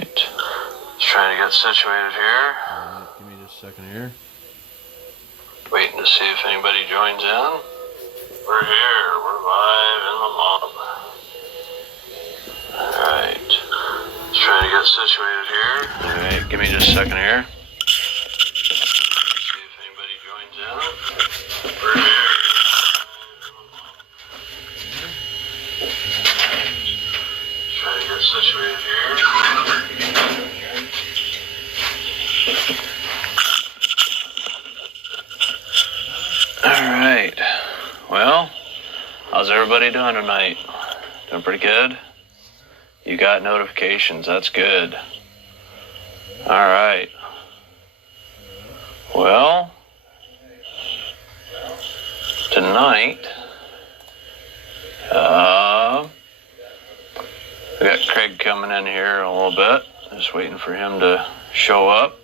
Alright. Just trying to get situated here. Alright, give me just a second here. Waiting to see if anybody joins in. We're here. We're live in the mob. Alright. Just trying to get situated here. Alright, give me just a second here. See if anybody joins in. We're here. Just trying to get situated here. Alright. Well, how's everybody doing tonight? Doing pretty good? You got notifications, that's good. Alright. Well, tonight, we got Craig coming in here a little bit. Just waiting for him to show up.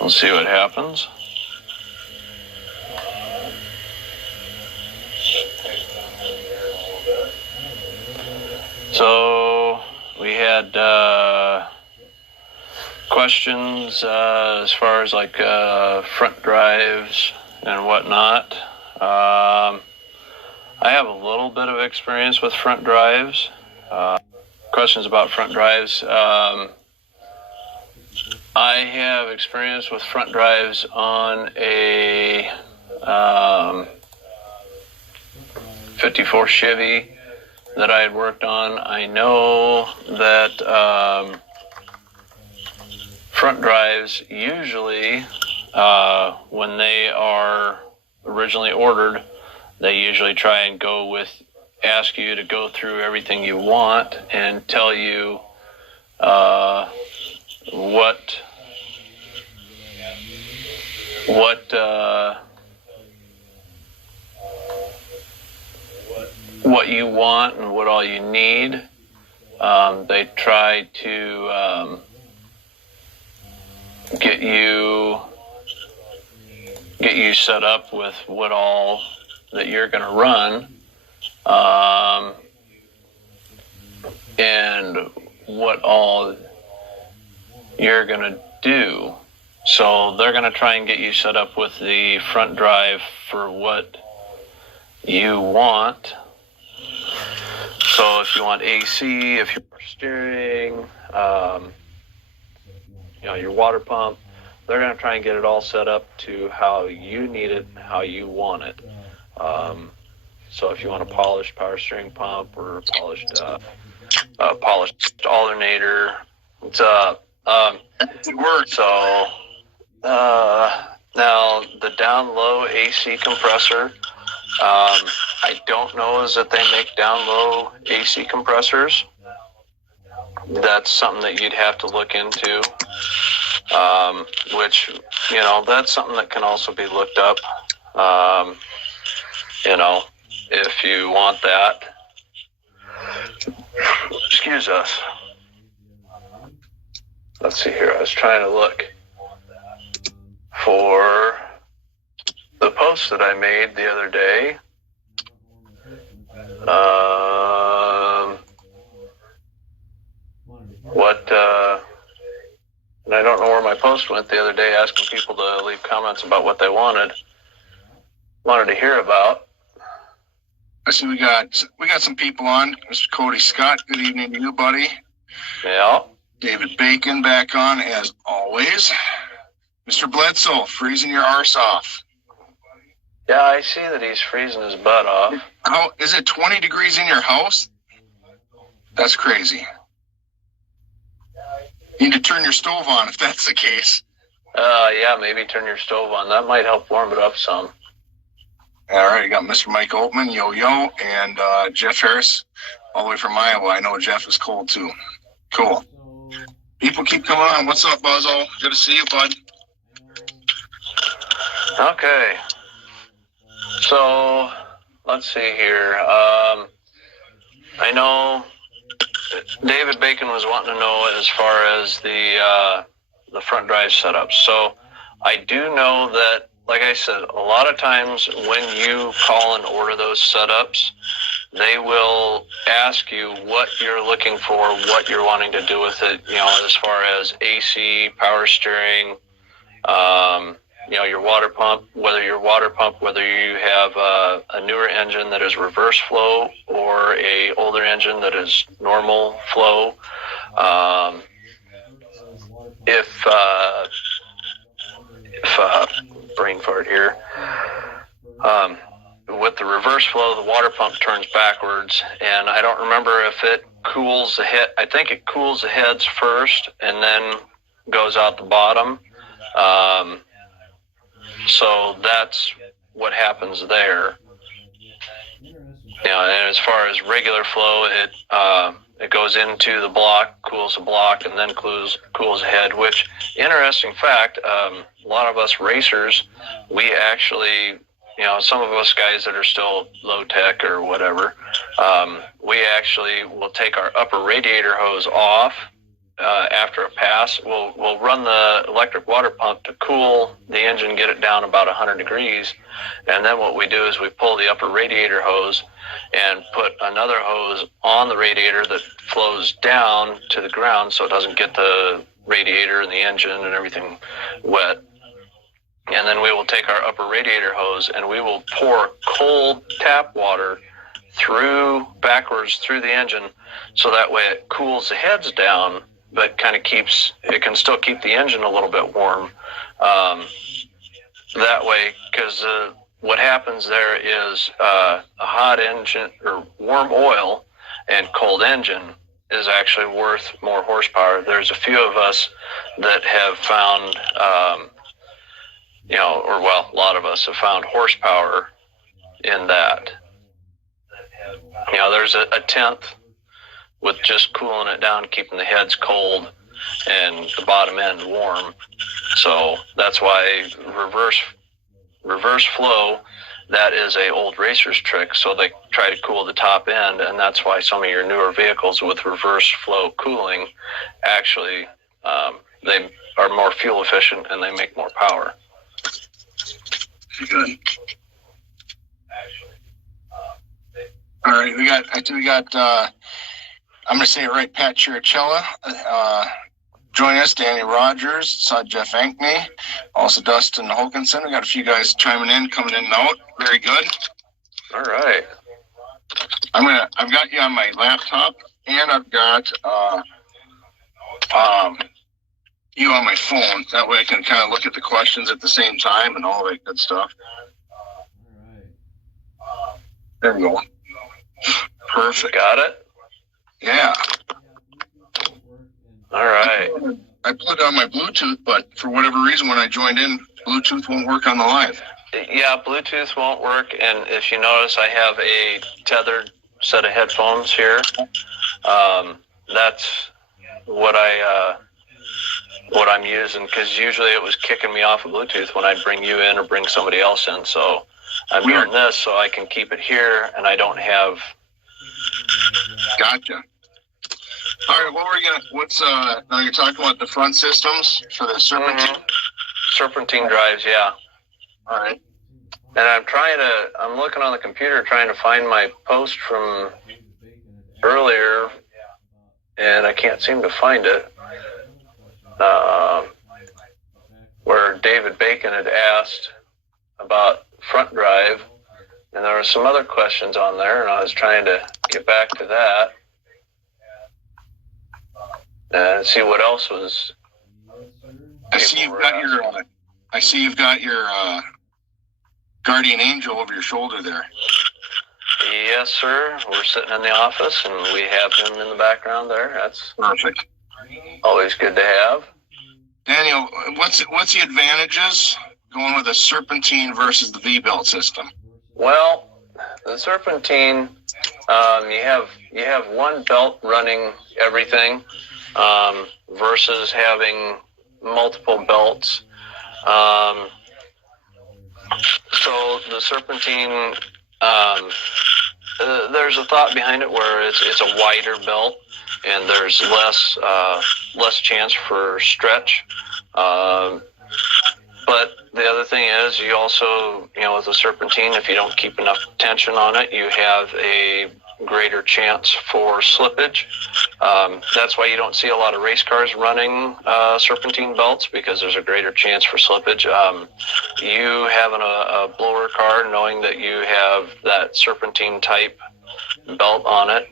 We'll see what happens. So we had questions as far as like front drives and whatnot. I have a little bit of experience with front drives. Questions about front drives. I have experience with front drives on a 54 Chevy that I had worked on. I know that front drives usually, when they are originally ordered, they usually try and ask you to go through everything you want and tell you what you want and what all you need. They try to get you set up with what all that you're going to run, and what all you're going to do. So they're going to try and get you set up with the front drive for what you want. So if you want AC, if you want steering, your water pump, they're going to try and get it all set up to how you need it and how you want it. So if you want a polished power steering pump or a polished alternator, what's up? Good work. So now the down low AC compressor, I don't know is that they make down low AC compressors. That's something that you'd have to look into, which, that's something that can also be looked up, if you want that. Excuse us. Let's see here. I was trying to look for the post that I made the other day. And I don't know where my post went the other day, asking people to leave comments about what they wanted to hear about. I see we got some people on. Mr. Cody Scott, good evening to you, buddy. Yeah. David Bacon back on as always. Mr. Bledsoe, freezing your arse off. Yeah, I see that he's freezing his butt off. How is it 20 degrees in your house? That's crazy. You need to turn your stove on if that's the case. Yeah, maybe turn your stove on. That might help warm it up some. All right, you got Mr. Mike Altman, Yo-Yo, and Jeff Harris, all the way from Iowa. I know Jeff is cold too. Cool. People keep coming on. What's up, Buzzo? Good to see you, bud. Okay. So, let's see here. I know David Bacon was wanting to know as far as the front drive setup. So, I do know that, like I said, a lot of times when you call and order those setups, they will ask you what you're looking for, what you're wanting to do with it, as far as AC, power steering, your water pump, whether you have a newer engine that is reverse flow or a older engine that is normal flow. If brain fart here. With the reverse flow, the water pump turns backwards, and I don't remember if it cools the head. I think it cools the heads first and then goes out the bottom. So that's what happens there. And as far as regular flow, it goes into the block, cools the block, and then cools the head. Which, interesting fact, a lot of us racers, we actually, some of us guys that are still low tech or whatever, we actually will take our upper radiator hose off after a pass. We'll run the electric water pump to cool the engine, get it down about 100 degrees, and then what we do is we pull the upper radiator hose and put another hose on the radiator that flows down to the ground so it doesn't get the radiator and the engine and everything wet. And then we will take our upper radiator hose and we will pour cold tap water backwards through the engine, so that way it cools the heads down, but it can still keep the engine a little bit warm. That way, because what happens there is a hot engine or warm oil and cold engine is actually worth more horsepower. There's a few of us that have found, a lot of us have found horsepower in that. There's a tenth with just cooling it down, keeping the heads cold and the bottom end warm. So that's why reverse flow, that is a old racer's trick. So they try to cool the top end, and that's why some of your newer vehicles with reverse flow cooling actually they are more fuel efficient and they make more power. Good. All right, we got. I'm going to say it right. Pat Chiricella, join us. Danny Rogers, saw Jeff Ankney, also Dustin Hokinson. We got a few guys chiming in, coming in and out. Very good. All right. I've got you on my laptop, and I've got you on my phone. That way, I can kind of look at the questions at the same time and all that good stuff. There we go. Perfect. Got it? Yeah. All right. I put it on my Bluetooth, but for whatever reason, when I joined in, Bluetooth won't work on the live. Yeah, Bluetooth won't work, and if you notice, I have a tethered set of headphones here. That's what I'm using, because usually it was kicking me off of Bluetooth when I'd bring you in or bring somebody else in. So I'm doing this so I can keep it here, and I don't have. Gotcha. All right, now you're talking about the front systems for the Serpentine? Mm-hmm. Serpentine drives, yeah. All right. And I'm looking on the computer trying to find my post from earlier, and I can't seem to find it. Where David Bacon had asked about front drive, and there were some other questions on there, and I was trying to get back to that and see what else was. I see you've got your guardian angel over your shoulder there. Yes, sir. We're sitting in the office, and we have him in the background there. That's perfect. Always good to have. Daniel, what's the advantages going with a Serpentine versus the V-belt system? Well, the Serpentine, you have one belt running everything, versus having multiple belts. So the Serpentine, there's a thought behind it where it's a wider belt and there's less chance for stretch. But the other thing is, you also, with the Serpentine, if you don't keep enough tension on it, you have a greater chance for slippage. That's why you don't see a lot of race cars running serpentine belts, because there's a greater chance for slippage. You having a blower car, knowing that you have that serpentine type belt on it,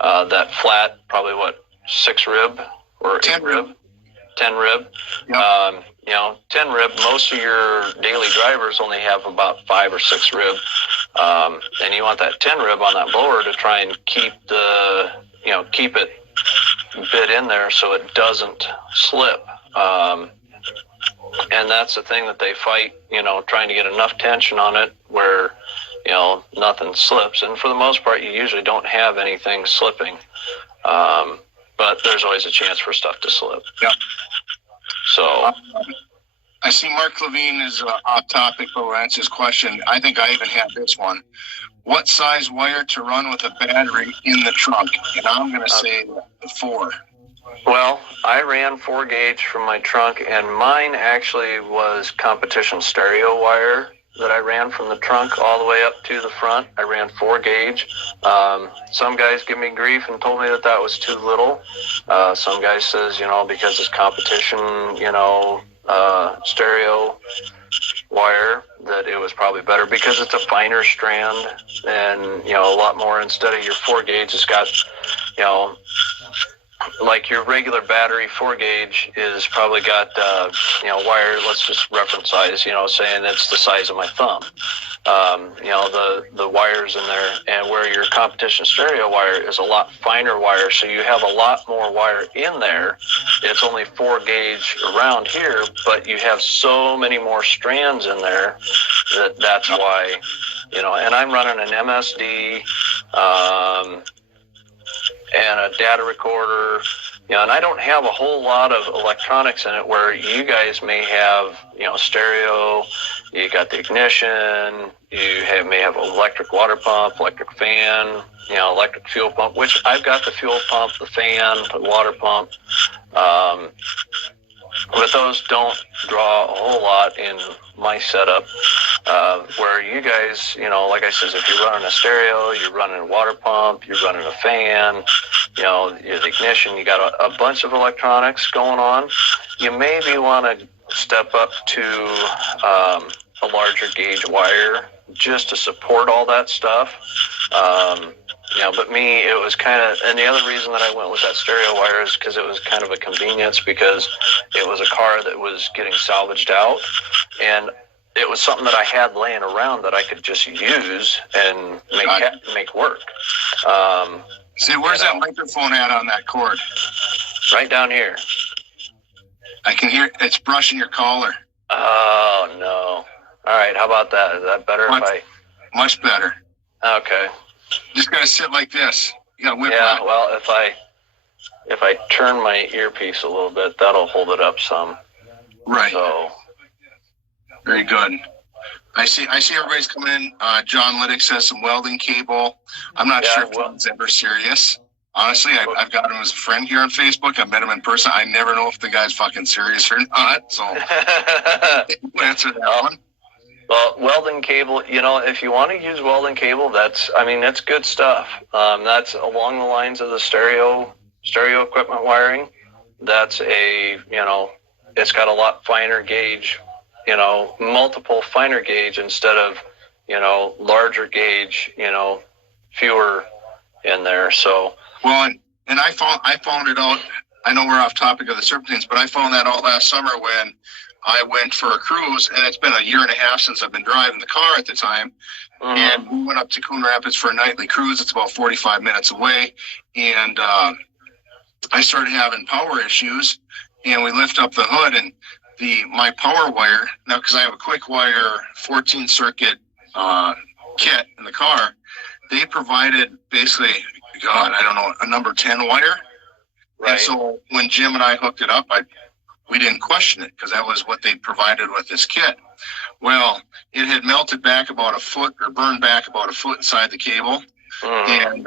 that flat, probably 6 rib or 8 rib? 10 rib. Yep. 10 rib, most of your daily drivers only have about 5 or 6 rib. And you want that 10 rib on that blower to try and keep it bit in there so it doesn't slip. And that's the thing that they fight, trying to get enough tension on it where, nothing slips. And for the most part, you usually don't have anything slipping. But there's always a chance for stuff to slip. Yeah. So I see Mark Levine is off topic, but we'll answer his question. I think I even have this one. What size wire to run with a battery in the trunk? And I'm going to say 4. Well, I ran 4 gauge from my trunk, and mine actually was competition stereo wire that I ran from the trunk all the way up to the front. I ran 4 gauge. Some guys give me grief and told me that was too little. Some guys says, because it's competition, stereo wire, that it was probably better because it's a finer strand and, a lot more. Instead of your 4 gauge, it's got, like your regular battery 4 gauge is probably got, wire, let's just reference size, saying it's the size of my thumb. The wires in there, and where your competition stereo wire is a lot finer wire, so you have a lot more wire in there. It's only 4 gauge around here, but you have so many more strands in there that's why, and I'm running an MSD, and a data recorder, and I don't have a whole lot of electronics in it where you guys may have, stereo, you got the ignition, you may have an electric water pump, electric fan, electric fuel pump, which I've got the fuel pump, the fan, the water pump, but those don't draw a whole lot in my setup, where you guys, like I said, if you're running a stereo, you're running a water pump, you're running a fan, the ignition, you got a bunch of electronics going on, you maybe want to step up to a larger gauge wire just to support all that stuff. But me, it was kind of, and the other reason that I went with that stereo wire is because it was kind of a convenience, because it was a car that was getting salvaged out, and it was something that I had laying around that I could just use and make work. See, where's that microphone at on that cord? Right down here. I can hear it's brushing your collar. Oh, no. All right, how about that? Is that better? Much better. Okay. Just gotta sit like this. You gotta whip Yeah, that. well, if I turn my earpiece a little bit, that'll hold it up some. Right. So. Very good. I see everybody's coming in. John Liddick says some welding cable. I'm not sure if John's ever serious. Honestly, I've got him as a friend here on Facebook. I've met him in person. I never know if the guy's fucking serious or not. So we'll answer that one. Well, welding cable, if you want to use welding cable, that's good stuff. That's along the lines of the stereo equipment wiring. That's it's got a lot finer gauge, multiple finer gauge instead of, larger gauge, fewer in there. So, well, and I found it out. I know we're off topic of the serpentines, but I found that out last summer when I went for a cruise, and it's been a year and a half since I've been driving the car at the time. Mm-hmm. And we went up to Coon Rapids for a nightly cruise. It's about 45 minutes away. And I started having power issues, and we lift up the hood, and my power wire, now because I have a quick wire 14 circuit kit in the car, they provided basically, I don't know, a number 10 wire. Right. And so when Jim and I hooked it up, we didn't question it because that was what they provided with this kit. Well, it had melted back about a foot, or burned back about a foot inside the cable. Mm-hmm. And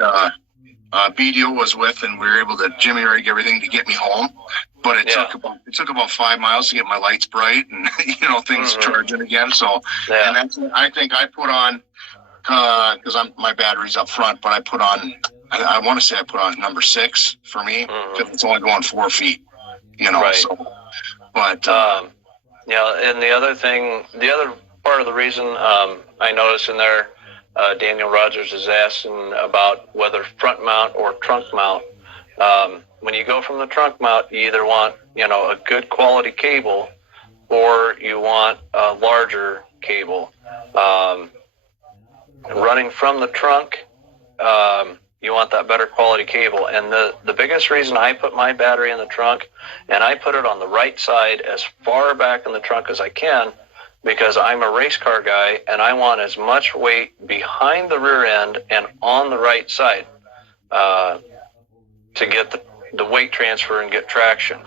BDO was with, and we were able to Jimmy rig everything to get me home. But it took about 5 miles to get my lights bright and things charging again. So, and I think I put on because my battery's up front, but I put on. I want to say I put on number 6 for me because it's only going 4 feet. Right. So, but and the other part of the reason I noticed in there, Daniel Rogers is asking about whether front mount or trunk mount. When you go from the trunk mount, you either want a good quality cable, or you want a larger cable. Running from the trunk, you want that better quality cable. And the biggest reason I put my battery in the trunk, and I put it on the right side as far back in the trunk as I can, because I'm a race car guy and I want as much weight behind the rear end and on the right side to get the weight transfer and get traction.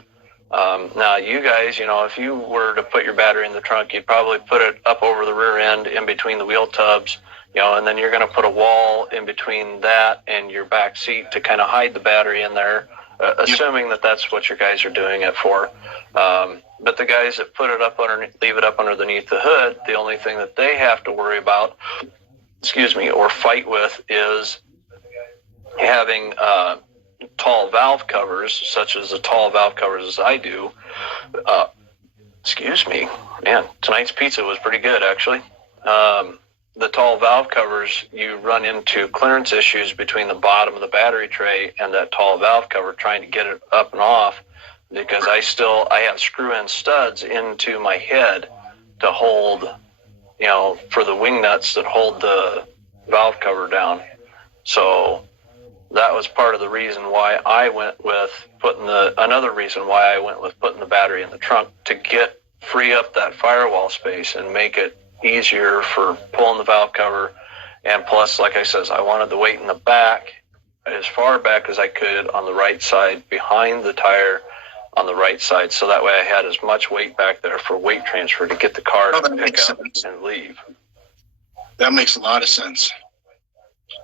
Now, you guys, if you were to put your battery in the trunk, you'd probably put it up over the rear end in between the wheel tubs, and then you're going to put a wall in between that and your back seat to kind of hide the battery in there, assuming that that's what your guys are doing it for. But the guys that put it up leave it up underneath the hood, the only thing that they have to worry about, or fight with, is having tall valve covers, such as the tall valve covers as I do. Man, tonight's pizza was pretty good, actually. The tall valve covers, you run into clearance issues between the bottom of the battery tray and that tall valve cover, trying to get it up and off, because I have screw-in studs into my head to hold, for the wing nuts that hold the valve cover down. So that was part of the reason why I went with putting the battery in the trunk, to free up that firewall space and make it easier for pulling the valve cover. And plus, like I says, I wanted the weight in the back, as far back as I could on the right side, behind the tire on the right side, so that way I had as much weight back there for weight transfer to get the car to pick up and leave. That makes a lot of sense.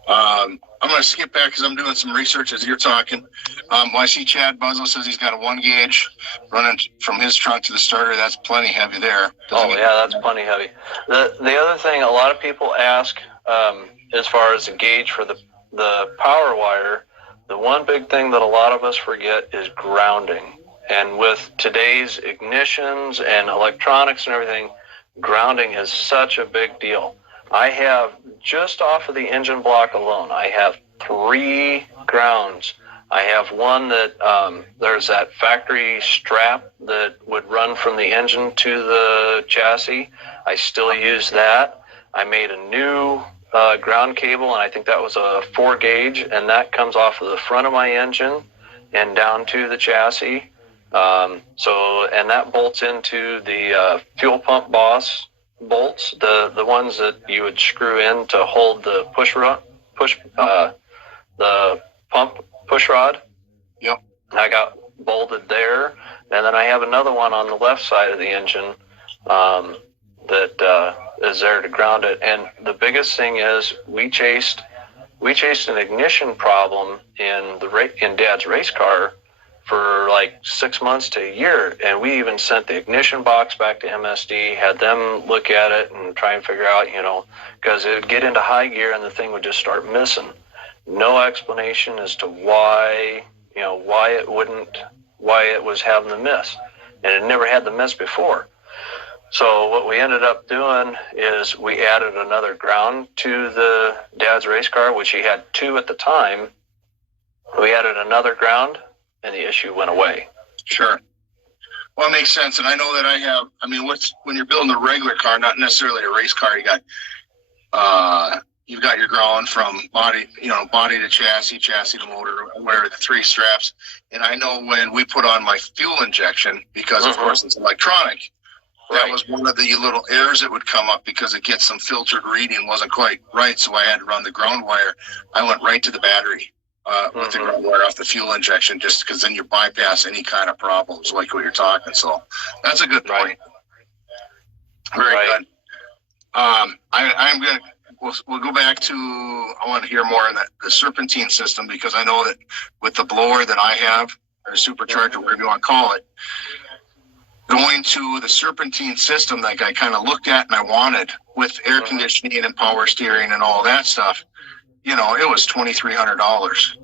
I'm going to skip back because I'm doing some research as you're talking. I see Chad Buzzo says he's got a 1 gauge running from his trunk to the starter. That's plenty heavy there. That's plenty heavy. The other thing a lot of people ask, as far as the gauge for the power wire, the one big thing that a lot of us forget is grounding. And with today's ignitions and electronics and everything, grounding is such a big deal. I have, just off of the engine block alone, I have 3 grounds. I have one that there's that factory strap that would run from the engine to the chassis. I still use that. I made a new ground cable, and I think that was a 4 gauge, and that comes off of the front of my engine and down to the chassis. And that bolts into the fuel pump boss bolts, the ones that you would screw in to hold the the pump push rod. Yep. I got bolted there, and then I have another one on the left side of the engine that is there to ground it. And the biggest thing is we chased an ignition problem in Dad's race car for like 6 months to a year, and we even sent the ignition box back to MSD, had them look at it and try and figure out, because it would get into high gear and the thing would just start missing. No explanation as to why it was having the miss, and it never had the miss before. So what we ended up doing is we added another ground to the Dad's race car, which he had 2 at the time. We added another ground, and the issue went away. Sure. Well, it makes sense. And I know that when you're building a regular car, not necessarily a race car, you've got your ground from body to chassis to motor, where the 3 straps. And I know when we put on my fuel injection, because of course it's electronic, that was one of the little errors that would come up, because it gets some filtered reading, wasn't quite right. So I had to run the ground wire. I went right to the battery. With the ground wire off the fuel injection, just because then you bypass any kind of problems like what you're talking. So that's a good point. Very good. I'm gonna we'll go back to, I want to hear more on the serpentine system, because I know that with the blower that I have, or supercharger, whatever you want to call it, going to the serpentine system that I kind of looked at and I wanted with air conditioning and power steering and all that stuff, it was $2,300.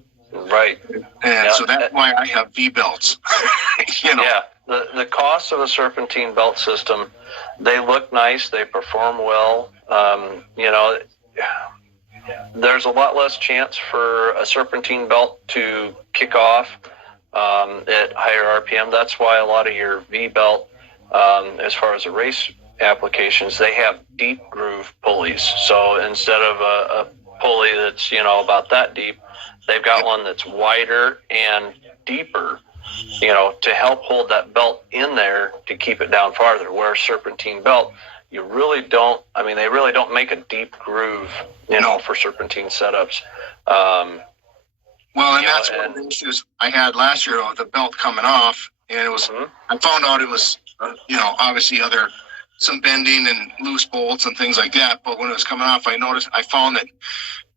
Right. And so that's why I have V belts. Yeah. The cost of a serpentine belt system, they look nice, they perform well. There's a lot less chance for a serpentine belt to kick off at higher RPM. That's why a lot of your V belt, as far as the race applications, they have deep groove pulleys. So instead of a pulley that's about that deep, they've got one that's wider and deeper, to help hold that belt in there to keep it down farther. Where a serpentine belt, they really don't make a deep groove, for serpentine setups. Well, and that's one of the issues I had last year with the belt coming off, and it was. I found out it was, obviously some bending and loose bolts and things like that. But when it was coming off, I found that.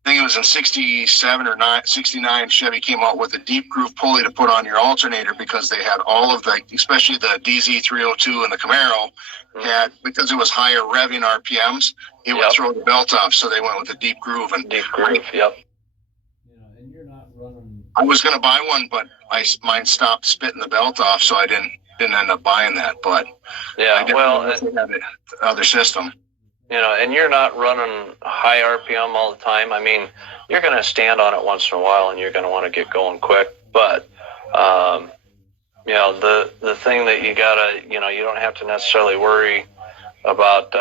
I think it was in 67 or 69, Chevy came out with a deep groove pulley to put on your alternator because they had all of especially the DZ302 and the Camaro had, because it was higher revving RPMs, it would throw the belt off. So they went with a deep groove. Yep. I was going to buy one, but mine stopped spitting the belt off, so I didn't end up buying that. But I definitely had the other system. And you're not running high RPM all the time. I mean, you're going to stand on it once in a while, and you're going to want to get going quick. But, the thing that you got to, you don't have to necessarily worry about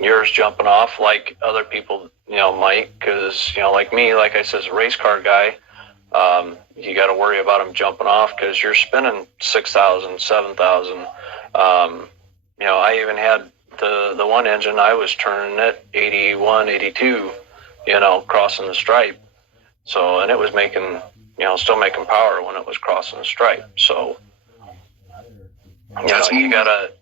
yours jumping off like other people, might. Because, like me, like I said, as a race car guy, you got to worry about them jumping off because you're spinning 6,000, 7,000. I even had the one engine I was turning at 81, 82, crossing the stripe. So, and it was making, still making power when it was crossing the stripe. So, you gotta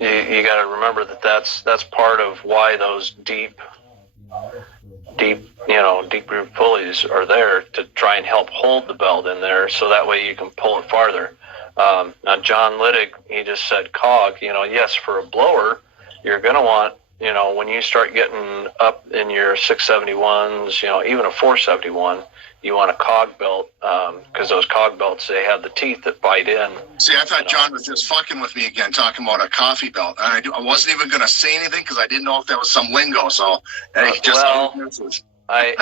remember that's part of why those deep groove pulleys are there, to try and help hold the belt in there, so that way you can pull it farther. Now John Liddick, he just said cog. Yes, for a blower, you're going to want, when you start getting up in your 671s, even a 471, you want a cog belt, because those cog belts, they have the teeth that bite in. See, I thought John was just fucking with me again, talking about a coffee belt. And I wasn't even going to say anything because I didn't know if that was some lingo. So I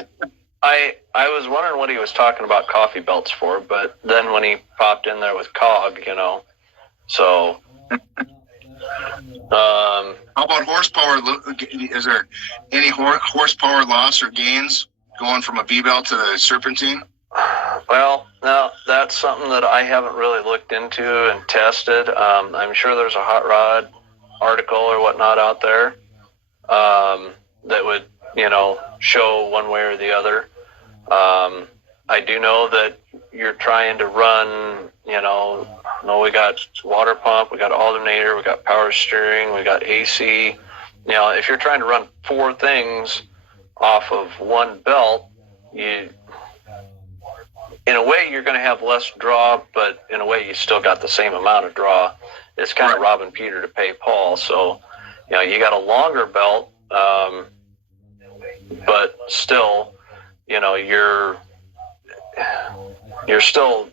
was wondering what he was talking about coffee belts for, but then when he popped in there with cog, so. How about horsepower? Is there any horsepower loss or gains going from a V-belt to the serpentine? Well, now that's something that I haven't really looked into and tested. I'm sure there's a hot rod article or whatnot out there that would, show one way or the other. I do know that you're trying to run, we got water pump, we got alternator, we got power steering, we got AC. If you're trying to run 4 things off of one belt, in a way you're going to have less draw, but in a way you still got the same amount of draw. It's kind of robbing Peter to pay Paul. So, you got a longer belt, but still, you're still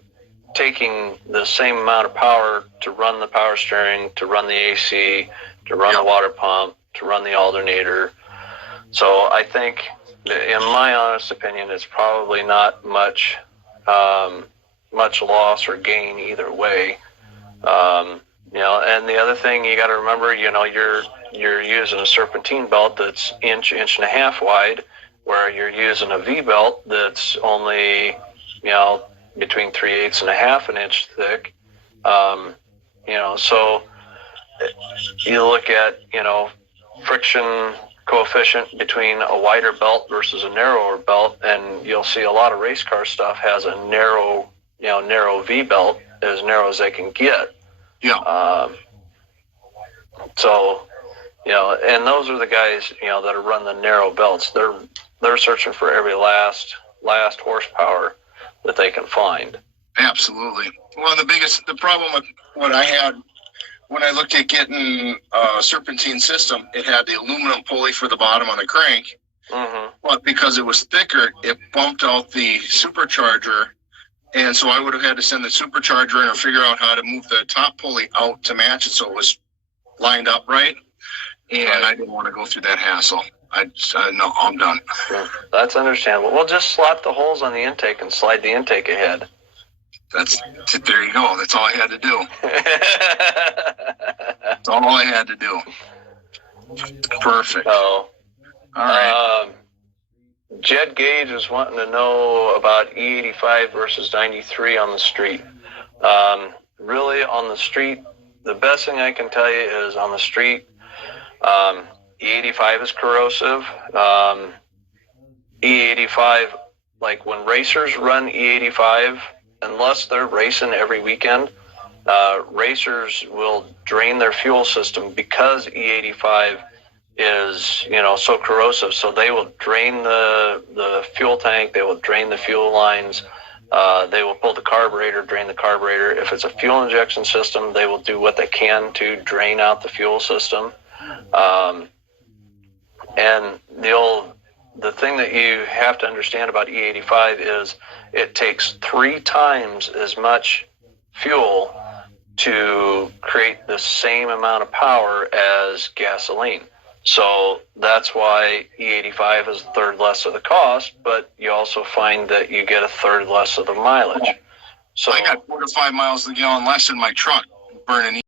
taking the same amount of power to run the power steering, to run the AC, to run the water pump, to run the alternator. So I think, in my honest opinion, it's probably not much loss or gain either way. And the other thing you got to remember, you're using a serpentine belt that's inch and a half wide, where you're using a V belt that's only, between 3/8 and a half an inch thick. So you look at, friction coefficient between a wider belt versus a narrower belt, and you'll see a lot of race car stuff has a narrow V belt, as narrow as they can get. Yeah. And those are the guys, that are running the narrow belts. They're searching for every last horsepower that they can find. Absolutely. Well, the problem with what I had when I looked at getting a serpentine system, it had the aluminum pulley for the bottom on the crank, but because it was thicker, it bumped out the supercharger. And so I would have had to send the supercharger in or figure out how to move the top pulley out to match it so it was lined up right. And I didn't want to go through that hassle. No, I'm done. That's understandable. Well, just slot the holes on the intake and slide the intake ahead. There you go. That's all I had to do. That's all I had to do. Perfect. So, all right. Jed Gage was wanting to know about E85 versus 93 on the street. Really, on the street, the best thing I can tell you is on the street, E85 is corrosive. E85, like when racers run E85, unless they're racing every weekend, racers will drain their fuel system because E85 is, so corrosive. So they will drain the fuel tank, they will drain the fuel lines, they will pull the carburetor, drain the carburetor. If it's a fuel injection system, they will do what they can to drain out the fuel system. And the thing that you have to understand about E85 is it takes 3 times as much fuel to create the same amount of power as gasoline. So that's why E85 is a third less of the cost, but you also find that you get a third less of the mileage. So I got 4 to 5 miles a gallon less in my truck burning